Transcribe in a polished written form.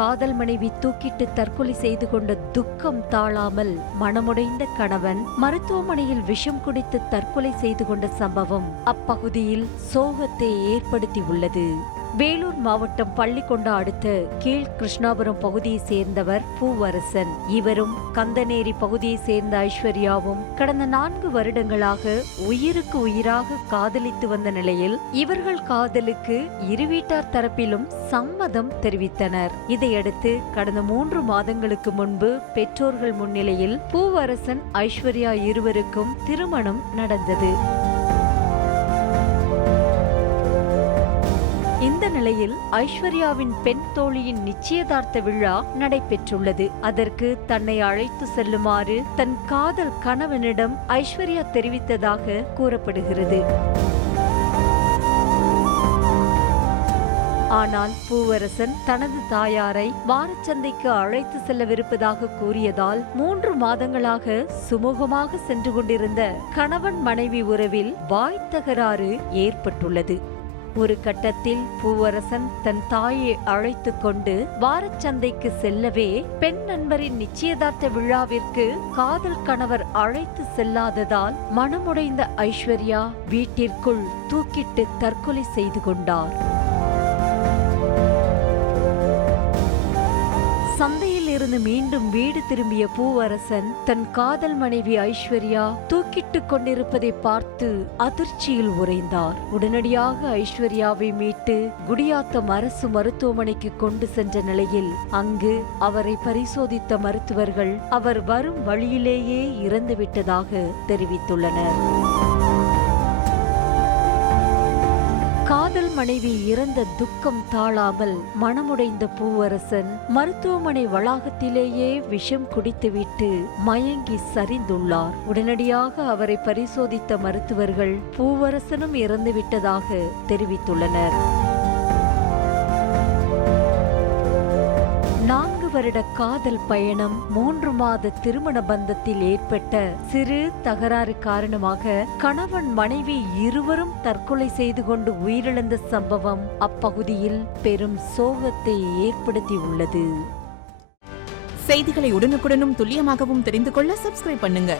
காதல் மனைவி தூக்கிட்டு தற்கொலை செய்து கொண்ட துக்கம் தாழாமல் மனமுடைந்த கணவன் மருத்துவமனையில் விஷம் குடித்து தற்கொலை செய்து கொண்ட சம்பவம் அப்பகுதியில் சோகத்தை ஏற்படுத்தியுள்ளது. வேலூர் மாவட்டம் பள்ளிக்கொண்டா அடுத்த கீழ் கிருஷ்ணாபுரம் பகுதியை சேர்ந்தவர் பூவரசன். இவரும் கந்தநேரி பகுதியை சேர்ந்த ஐஸ்வர்யாவும் கடந்த 4 வருடங்களாக உயிருக்கு உயிராக காதலித்து வந்த நிலையில் இவர்கள் காதலுக்கு இரு வீட்டார் தரப்பிலும் சம்மதம் தெரிவித்தனர். இதையடுத்து கடந்த 3 மாதங்களுக்கு முன்பு பெற்றோர்கள் முன்னிலையில் பூவரசன் ஐஸ்வர்யா இருவருக்கும் திருமணம் நடந்தது. இந்த நிலையில் ஐஸ்வர்யாவின் பெண் தோழியின் நிச்சயதார்த்த விழா நடைபெற்றுள்ளது. அதற்கு தன்னை அழைத்து செல்லுமாறு தன் காதல் கணவனிடம் ஐஸ்வர்யா தெரிவித்ததாக கூறப்படுகிறது. ஆனால் பூவரசன் தனது தாயாரை வாரச்சந்தைக்கு அழைத்து செல்லவிருப்பதாக கூறியதால் 3 மாதங்களாக சுமூகமாக சென்று கொண்டிருந்த கணவன் மனைவி உறவில் வாய் தகராறு ஏற்பட்டுள்ளது. ஒரு கட்டத்தில் பூவரசன் தன் தாயை அழைத்து கொண்டு வாரச்சந்தைக்கு செல்லவே பெண் நண்பரின் நிச்சயதார்த்த விழாவிற்கு காதல் கணவர் அழைத்து செல்லாததால் மனமுடைந்த ஐஸ்வர்யா வீட்டிற்குள் தூக்கிட்டு தற்கொலை செய்து கொண்டார். சந்தையில் இருந்து மீண்டும் வீடு திரும்பிய பூவரசன் தன் காதல் மனைவி ஐஸ்வர்யா தூக்கிட்டு கொண்டிருப்பதை பார்த்து அதிர்ச்சியில் உறைந்தார். உடனடியாக ஐஸ்வர்யாவை மீட்டு குடியாத்தம் அரசு மருத்துவமனைக்கு கொண்டு சென்ற நிலையில் அங்கு அவரை பரிசோதித்த மருத்துவர்கள் அவர் வரும் வழியிலேயே இறந்துவிட்டதாக தெரிவித்துள்ளனர். காதல் மனைவி இறந்த துக்கம் தாழாமல் மனமுடைந்த பூவரசன் மருத்துவமனை வளாகத்திலேயே விஷம் குடித்துவிட்டு மயங்கி சரிந்துள்ளார். உடனடியாக அவரை பரிசோதித்த மருத்துவர்கள் பூவரசனும் இறந்துவிட்டதாக தெரிவித்துள்ளனர். 4 வருட காதல் பயணம், 3 மாத திருமண பந்தத்தில் ஏற்பட்ட சிறு தகராறு காரணமாக கணவன் மனைவி இருவரும் தற்கொலை செய்து கொண்டு உயிரிழந்த சம்பவம் அப்பகுதியில் பெரும் சோகத்தை ஏற்படுத்தியுள்ளது. செய்திகளை உடனுக்குடனும் துல்லியமாகவும் தெரிந்து கொள்ள சப்ஸ்கிரைப் பண்ணுங்க.